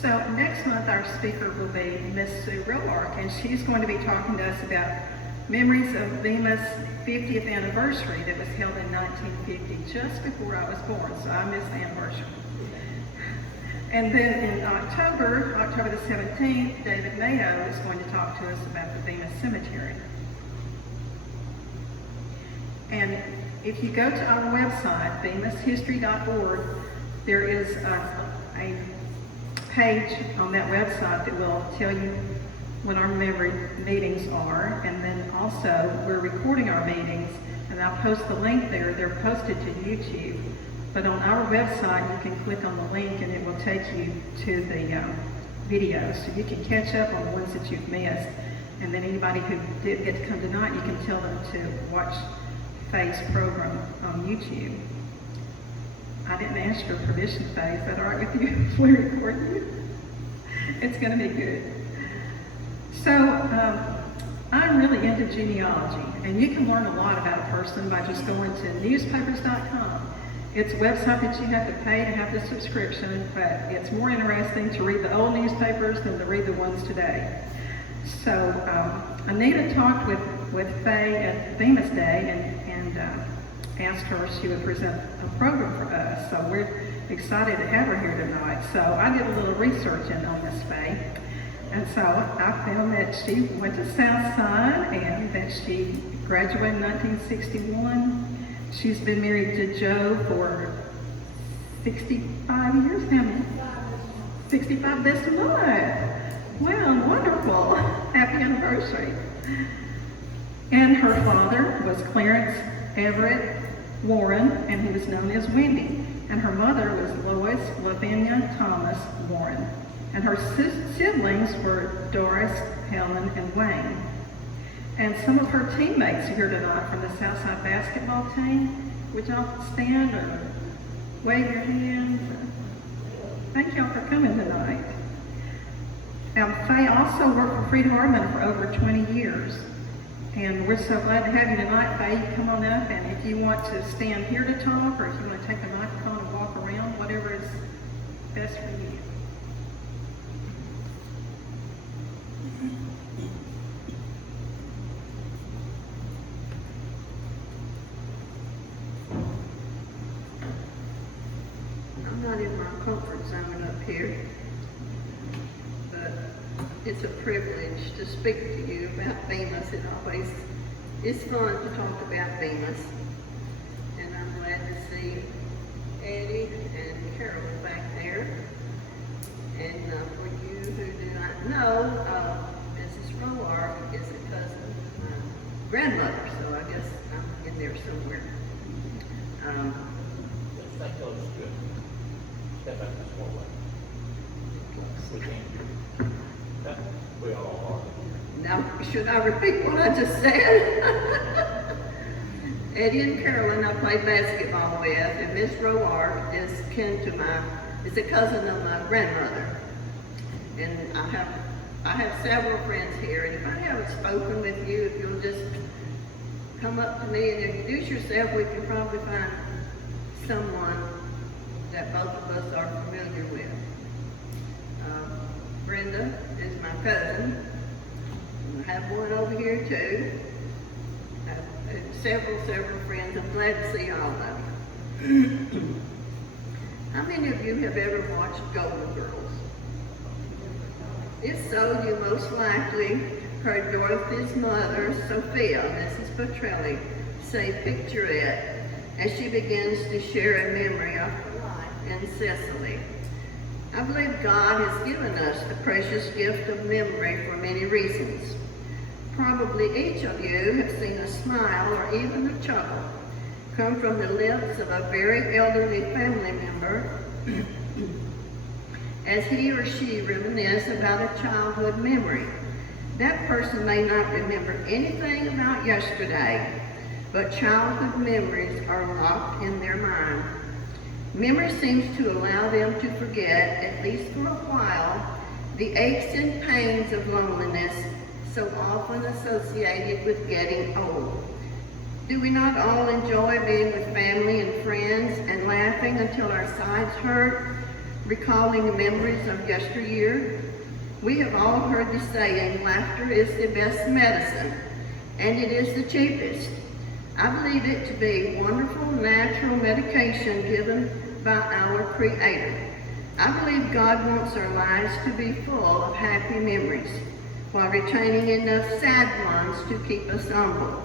So next month our speaker will be Miss Sue Roark, and she's going to be talking to us about memories of Bemis' 50th anniversary that was held in 1950, just before I was born, so I missed the anniversary. And then in October the 17th, David Mayo is going to talk to us about the Bemis Cemetery. And if you go to our website, bemishistory.org, there is a page on that website that will tell you when our memory meetings are, and then also we're recording our meetings, and I'll post the link there. They're posted to YouTube, but on our website you can click on the link and it will take you to the videos, so you can catch up on the ones that you've missed. And then anybody who did get to come tonight, you can tell them to watch Faye's program on YouTube. I didn't ask for permission, Faye. Is that all right with you if we record you? It's going to be good. So, I'm really into genealogy, and you can learn a lot about a person by just going to newspapers.com. It's a website that you have to pay to have the subscription, but it's more interesting to read the old newspapers than to read the ones today. So, Anita talked with Faye at Bemis Day and asked her if she would present a program for us. So we're excited to have her here tonight. So I did a little research on Miss Faye. And so I found that she went to South Side and that she graduated in 1961. She's been married to Joe for 65 years. How many? 65 this month. Wow, wonderful. Happy anniversary. And her father was Clarence Everett Warren, and he was known as Wendy. And her mother was Lois Lavenia Thomas Warren. And her siblings were Doris, Helen, and Wayne. And some of her teammates are here tonight from the South Side basketball team. Would y'all stand or wave your hands? Thank y'all for coming tonight. Faye also worked for Freedom Armament for over 20 years. And we're so glad to have you tonight, Faye. You come on up, and if you want to stand here to talk, or if you want to take the microphone and walk around, whatever is best for you. I'm not in my comfort zone up here, but it's a privilege to speak to you about Bemis. It always is fun to talk about Bemis. And I'm glad to see Eddie and Carol back there. And for you who do not know, Mrs. Roark is a cousin of my grandmother, so I guess I'm in there somewhere. Stay close to it. Step back this whole way. We can't hear you. Okay. We all are. Now, should I repeat what I just said? Eddie and Carolyn I played basketball with, and Miss Roark is is a cousin of my grandmother. And I have several friends here, and if I haven't spoken with you, if you'll just come up to me and introduce yourself, we can probably find someone that both of us are familiar with. Brenda is my cousin. I have one over here too. I have several friends. I'm glad to see all of you. How many of you have ever watched Golden Girls? If so, you most likely heard Dorothy's mother, Sophia, Mrs. Petrelli, say "picture it" as she begins to share a memory of her life in Sicily. I believe God has given us the precious gift of memory for many reasons. Probably each of you have seen a smile or even a chuckle come from the lips of a very elderly family member as he or she reminisce about a childhood memory. That person may not remember anything about yesterday, but childhood memories are locked in their mind. Memory seems to allow them to forget, at least for a while, the aches and pains of loneliness so often associated with getting old. Do we not all enjoy being with family and friends and laughing until our sides hurt? recalling memories of yesteryear. We have all heard the saying, laughter is the best medicine, and it is the cheapest. I believe it to be wonderful natural medication given by our Creator. I believe God wants our lives to be full of happy memories, while retaining enough sad ones to keep us humble.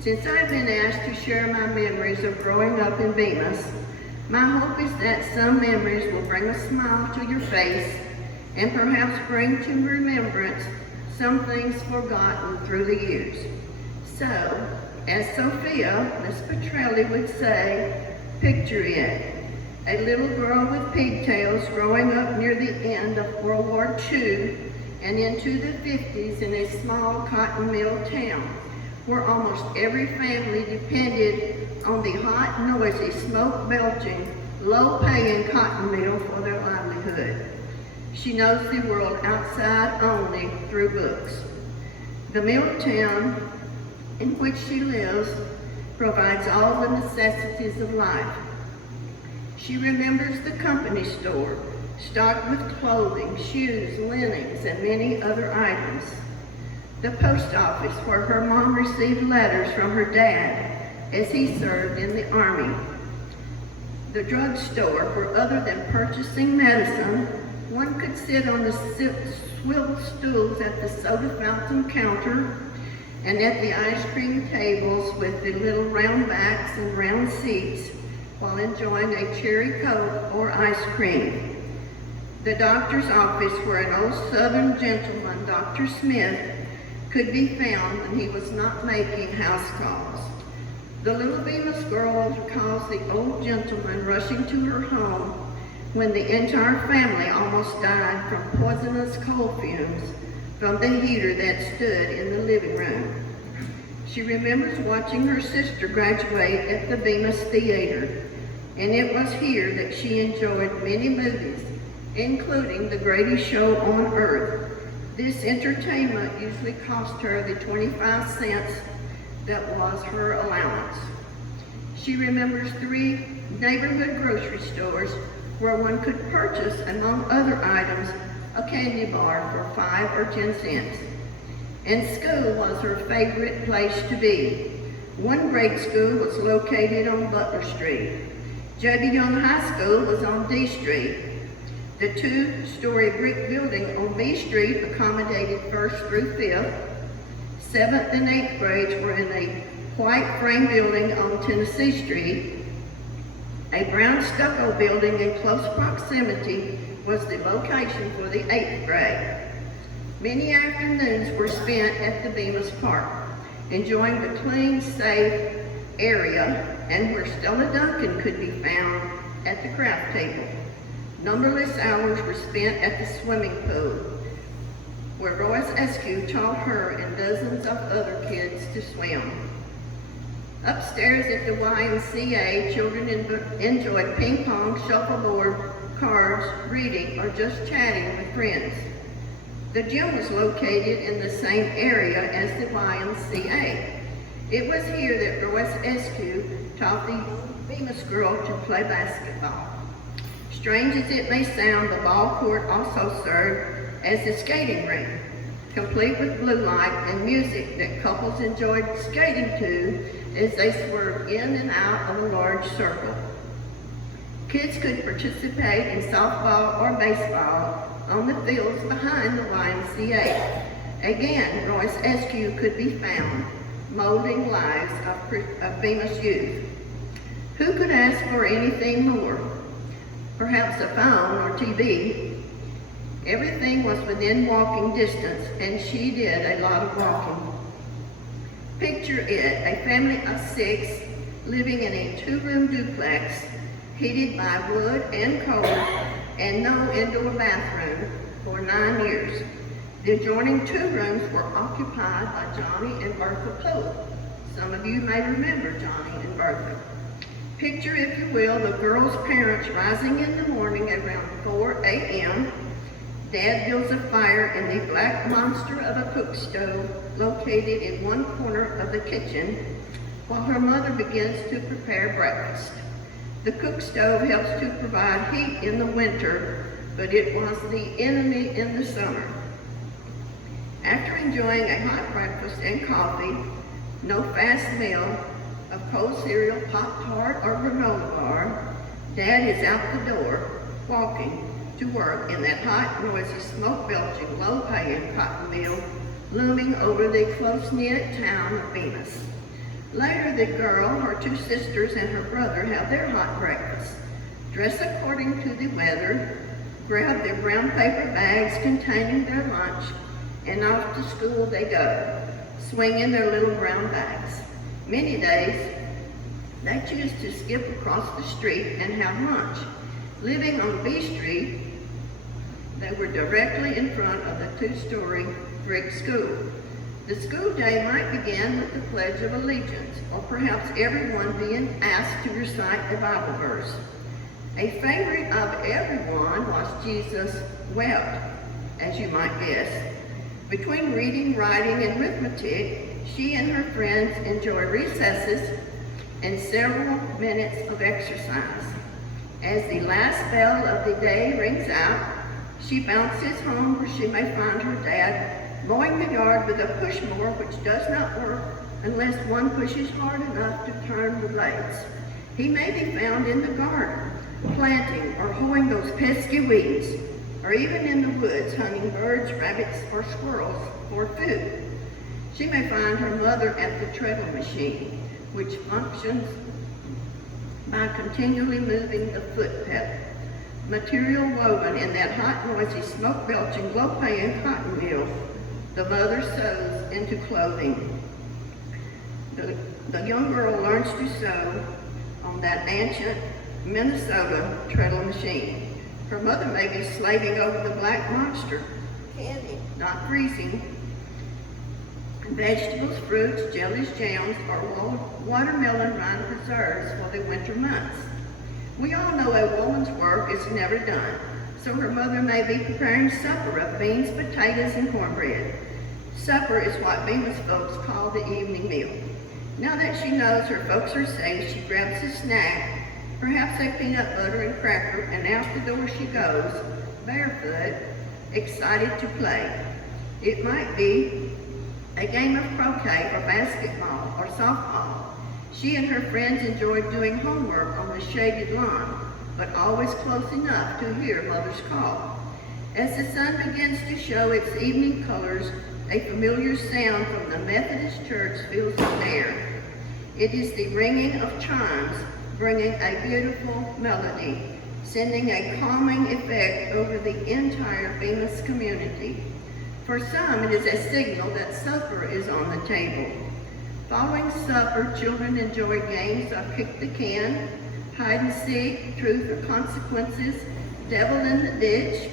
Since I've been asked to share my memories of growing up in Bemis, my hope is that some memories will bring a smile to your face and perhaps bring to remembrance some things forgotten through the years. So, as Sophia, Miss Petrelli would say, picture it. A little girl with pigtails growing up near the end of World War II and into the 50s in a small cotton mill town where almost every family depended on the hot, noisy, smoke-belching, low-paying cotton mill for their livelihood. She knows the world outside only through books. The mill town in which she lives provides all the necessities of life. She remembers the company store, stocked with clothing, shoes, linens, and many other items. The post office, where her mom received letters from her dad as he served in the Army. The drugstore, where other than purchasing medicine, one could sit on the swivel stools at the soda fountain counter and at the ice cream tables with the little round backs and round seats while enjoying a cherry coke or ice cream. The doctor's office, where an old Southern gentleman, Dr. Smith, could be found when he was not making house calls. The little Bemis girl recalls the old gentleman rushing to her home when the entire family almost died from poisonous coal fumes from the heater that stood in the living room. She remembers watching her sister graduate at the Bemis Theater, and it was here that she enjoyed many movies, including The Greatest Show on Earth. This entertainment usually cost her the 25 cents that was her allowance. She remembers 3 neighborhood grocery stores where one could purchase, among other items, a candy bar for 5 or 10 cents. And school was her favorite place to be. One grade school was located on Butler Street. J.B. Young High School was on D Street. The 2-story brick building on B Street accommodated 1st through 5th. 7th and 8th grades were in a white frame building on Tennessee Street. A brown stucco building in close proximity was the location for the 8th grade. Many afternoons were spent at the Bemis Park, enjoying the clean, safe area and where Stella Duncan could be found at the craft table. Numberless hours were spent at the swimming pool, where Lois Lavenia taught her and dozens of other kids to swim. Upstairs at the YMCA, children enjoyed ping pong, shuffleboard, cards, reading, or just chatting with friends. The gym was located in the same area as the YMCA. It was here that Lois Lavenia taught the Bemis girl to play basketball. Strange as it may sound, the ball court also served as the skating rink, complete with blue light and music that couples enjoyed skating to as they swerved in and out of a large circle. Kids could participate in softball or baseball on the fields behind the YMCA. Again, Lois Lavenia could be found, molding lives of Bemis youth. Who could ask for anything more? Perhaps a phone or TV. Everything was within walking distance, and she did a lot of walking. Picture it, a family of 6 living in a 2-room duplex, heated by wood and coal, and no indoor bathroom for 9 years. The adjoining 2 rooms were occupied by Johnny and Bertha Poole. Some of you may remember Johnny and Bertha. Picture, if you will, the girls' parents rising in the morning around 4 a.m. Dad builds a fire in the black monster of a cook stove located in one corner of the kitchen, while her mother begins to prepare breakfast. The cook stove helps to provide heat in the winter, but it was the enemy in the summer. After enjoying a hot breakfast and coffee, no fast meal of cold cereal, Pop-Tart, or granola bar, Dad is out the door, walking to work in that hot, noisy, smoke-belching, low-paying cotton mill looming over the close-knit town of Bemis. Later, the girl, her two sisters, and her brother have their hot breakfast, dress according to the weather, grab their brown paper bags containing their lunch, and off to school they go, swinging their little brown bags. Many days, they choose to skip across the street and have lunch. Living on B Street, they were directly in front of the two-story brick school. The school day might begin with the Pledge of Allegiance, or perhaps everyone being asked to recite a Bible verse. A favorite of everyone was Jesus Wept, as you might guess. Between reading, writing, and arithmetic, she and her friends enjoy recesses and several minutes of exercise. As the last bell of the day rings out, she bounces home where she may find her dad mowing the yard with a push mower which does not work unless one pushes hard enough to turn the blades. He may be found in the garden, planting or hoeing those pesky weeds, or even in the woods hunting birds, rabbits, or squirrels for food. She may find her mother at the treadle machine, which functions by continually moving the foot pedal. Material woven in that hot, noisy, smoke-belching, low-paying cotton mill, the mother sews into clothing. The young girl learns to sew on that ancient Minnesota treadle machine. Her mother may be slaving over the black monster, candy, not freezing, vegetables, fruits, jellies, jams, or watermelon rind preserves for the winter months. We all know a woman's work is never done, so her mother may be preparing supper of beans, potatoes, and cornbread. Supper is what Bemis folks call the evening meal. Now that she knows her folks are safe, she grabs a snack, perhaps a peanut butter and cracker, and out the door she goes, barefoot, excited to play. It might be a game of croquet or basketball or softball. She and her friends enjoy doing homework on the shaded lawn, but always close enough to hear Mother's call. As the sun begins to show its evening colors, a familiar sound from the Methodist church fills the air. It is the ringing of chimes, bringing a beautiful melody, sending a calming effect over the entire Bemis community. For some, it is a signal that supper is on the table. Following supper, children enjoy games of kick the can, hide and seek, truth or consequences, devil in the ditch,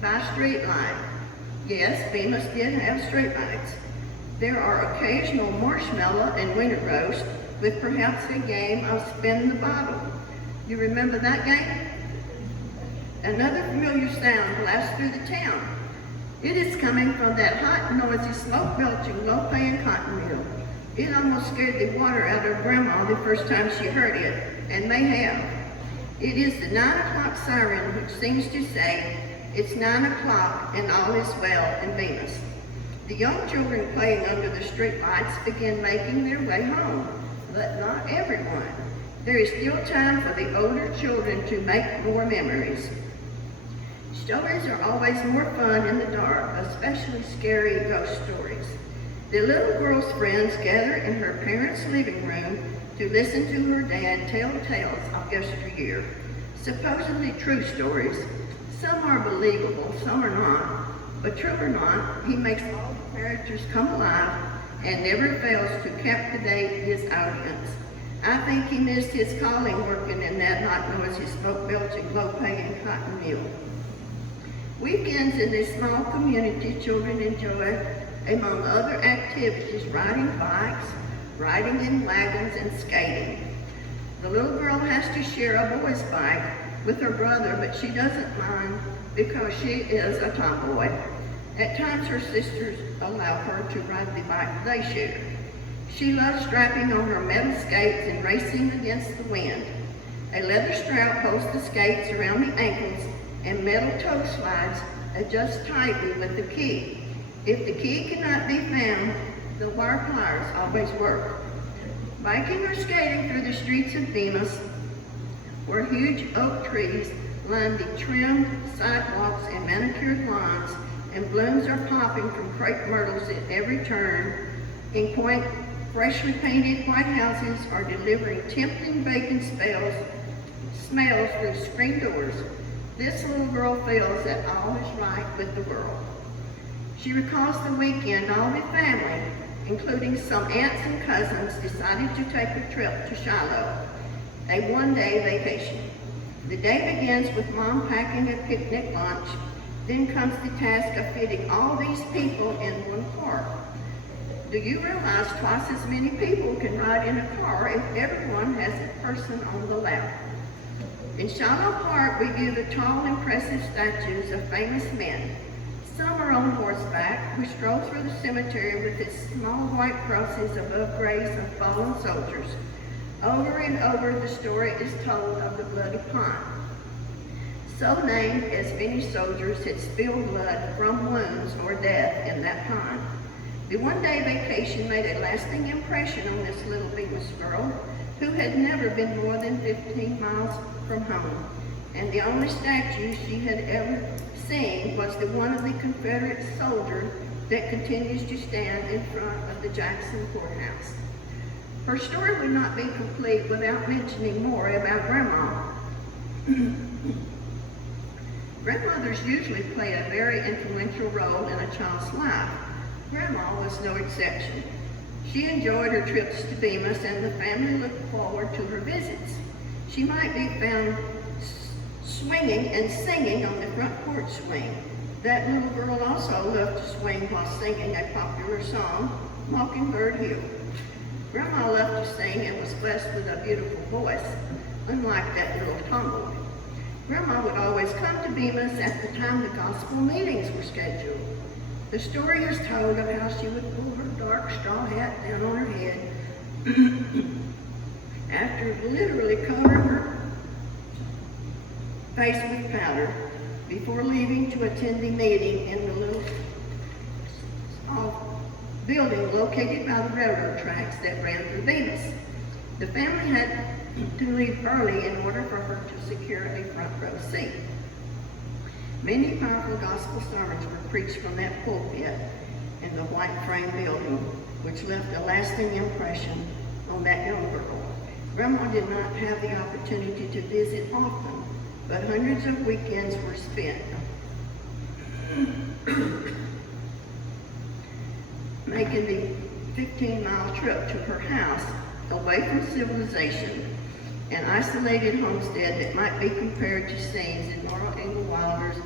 by street light. Yes, Bemis did have streetlights. There are occasional marshmallow and wiener roast, with perhaps a game of spin the bottle. You remember that game? Another familiar sound blasts through the town. It is coming from that hot, noisy, smoke-belching, low-paying cotton mill. It almost scared the water out of Grandma the first time she heard it, and may have. It is the 9 o'clock siren which seems to say, it's 9 o'clock and all is well in Bemis. The young children playing under the street lights begin making their way home, but not everyone. There is still time for the older children to make more memories. Stories are always more fun in the dark, especially scary ghost stories. The little girl's friends gather in her parents' living room to listen to her dad tell tales of yesteryear, supposedly true stories. Some are believable, some are not, but true or not, he makes all the characters come alive and never fails to captivate his audience. I think he missed his calling working in that hot, noisy, smoke-belching, low-paying cotton mill. Weekends in this small community, children enjoy, among other activities, riding bikes, riding in wagons, and skating. The little girl has to share a boy's bike with her brother, but she doesn't mind because she is a tomboy. At times her sisters allow her to ride the bike they share. She loves strapping on her metal skates and racing against the wind. A leather strap holds the skates around the ankles, and metal toe slides adjust tightly with the key. If the key cannot be found, the wire pliers always work. Biking or skating through the streets of Bemis, where huge oak trees line the trimmed sidewalks and manicured lawns, and blooms are popping from crepe myrtles at every turn, in quaint, freshly painted white houses are delivering tempting bacon smells through screen doors. This little girl feels that all is right with the world. She recalls the weekend all the family, including some aunts and cousins, decided to take a trip to Shiloh, a one-day vacation. The day begins with Mom packing a picnic lunch, then comes the task of fitting all these people in one car. Do you realize twice as many people can ride in a car if everyone has a person on the left? In Shiloh Park, we view the tall, impressive statues of famous men. Some are on horseback. We stroll through the cemetery with its small white crosses above graves of fallen soldiers. Over and over, the story is told of the bloody pond, so named as many soldiers had spilled blood from wounds or death in that pond. The one-day vacation made a lasting impression on this little Bemis girl who had never been more than 15 miles from home, and the only statue she had ever seen was the one of the Confederate soldier that continues to stand in front of the Jackson courthouse. Her story would not be complete without mentioning more about Grandma. Grandmothers usually play a very influential role in a child's life. Grandma was no exception. She enjoyed her trips to Bemis, and the family looked forward to her visits. She might be found swinging and singing on the front porch swing. That little girl also loved to swing while singing a popular song, Mockingbird Hill. Grandma loved to sing and was blessed with a beautiful voice, unlike that little tomboy. Grandma would always come to Bemis at the time the gospel meetings were scheduled. The story is told of how she would pull her dark straw hat down on her head after literally covering her face with powder before leaving to attend the meeting in the little building located by the railroad tracks that ran through Bemis. The family had to leave early in order for her to secure a front row seat. Many powerful gospel sermons were preached from that pulpit in the white frame building, which left a lasting impression on that young girl. Grandma did not have the opportunity to visit often, but hundreds of weekends were spent making the 15-mile trip to her house away from civilization, an isolated homestead that might be compared to scenes in Laura Ingalls Wilder's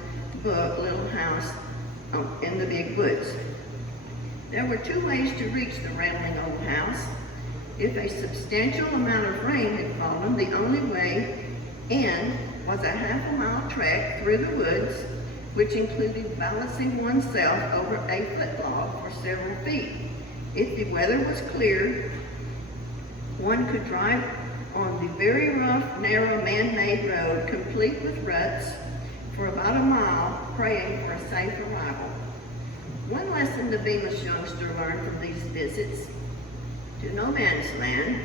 book, Little House in the Big Woods. There were two ways to reach the rambling old house. If a substantial amount of rain had fallen, the only way in was a half-a-mile trek through the woods, which included balancing oneself over a footlog for several feet. If the weather was clear, one could drive on the very rough, narrow, man-made road, complete with ruts, for about a mile, praying for a safe arrival. One lesson the Bemis youngster learned from these visits to no man's land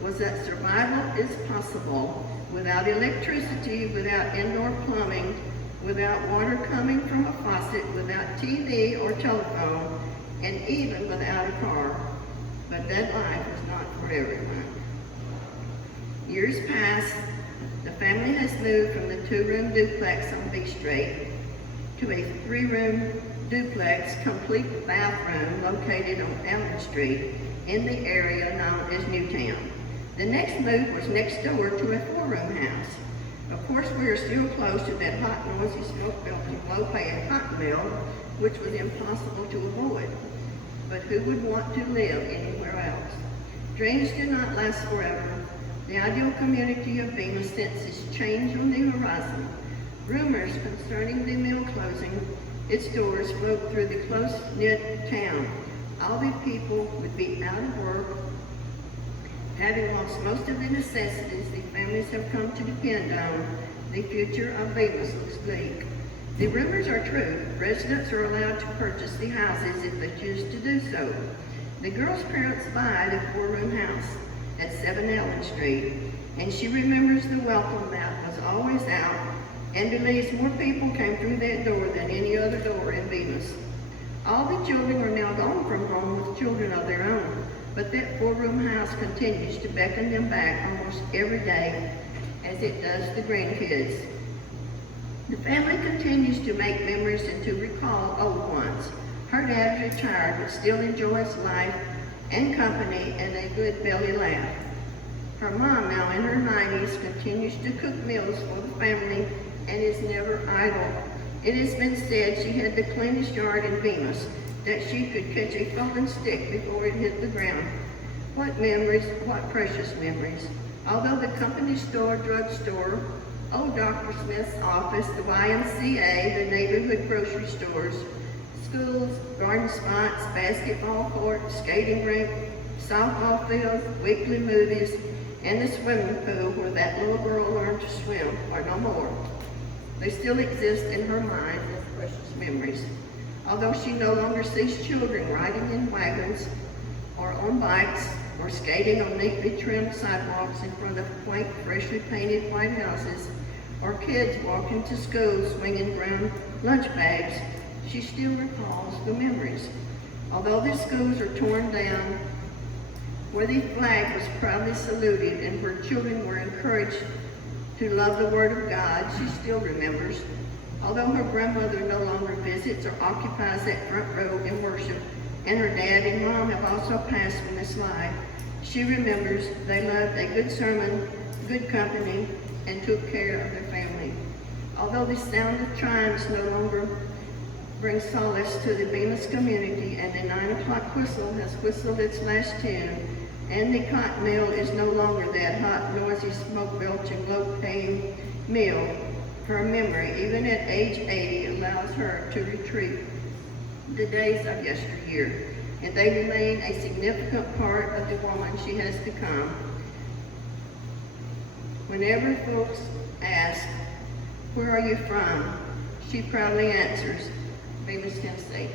was that survival is possible without electricity, without indoor plumbing, without water coming from a faucet, without TV or telephone, and even without a car. But that life is not for everyone. Years pass. The family has moved from the 2-room duplex on B Street to a 3-room duplex, complete with bathroom, located on Allen Street in the area known as Newtown. The next move was next door to a 4-room house. Of course, we are still close to that hot, noisy, smoke-belching, low-paying cotton mill, which was impossible to avoid. But who would want to live anywhere else? Dreams do not last forever. The ideal community of Bemis senses change on the horizon. Rumors concerning the mill closing its doors float through the close-knit town. All the people would be out of work, Having lost most of the necessities the families have come to depend on, the future of Bemis looks bleak. The rumors are true. Residents are allowed to purchase the houses if they choose to do so. The girl's parents buy the 4-room house at 7 Ellen Street, and she remembers the welcome mat was always out and believes more people came through that door than any other door in Bemis. All the children are now gone from home with children of their own, but that 4-room house continues to beckon them back almost every day, as it does the grandkids. The family continues to make memories and to recall old ones. Her dad retired but still enjoys life and company and a good belly laugh. Her mom, now in her 90s, continues to cook meals for the family and is never idle. It has been said she had the cleanest yard in Bemis, that she could catch a fallen stick before it hit the ground. What memories, what precious memories. Although the company store, drugstore, old Dr. Smith's office, the YMCA, the neighborhood grocery stores, schools, garden spots, basketball court, skating rink, softball fields, weekly movies, and the swimming pool where that little girl learned to swim are no more. They still exist in her mind as precious memories. Although she no longer sees children riding in wagons or on bikes or skating on neatly trimmed sidewalks in front of quaint, freshly painted white houses, or kids walking to school swinging brown lunch bags, she still recalls the memories. Although the schools are torn down, where the flag was proudly saluted and where children were encouraged to love the Word of God, she still remembers. Although her grandmother no longer visits or occupies that front row in worship, and her dad and mom have also passed from this life, she remembers they loved a good sermon, good company, and took care of their family. Although the sound of chimes no longer brings solace to the Bemis community, and the 9 o'clock whistle has whistled its last tune, and the cotton mill is no longer that hot, noisy, smoke-belching, low-paying mill, her memory, even at age 80, allows her to retreat the days of yesteryear, and they remain a significant part of the woman she has become. Whenever folks ask, "Where are you from?" she proudly answers, "Bemis, Tennessee."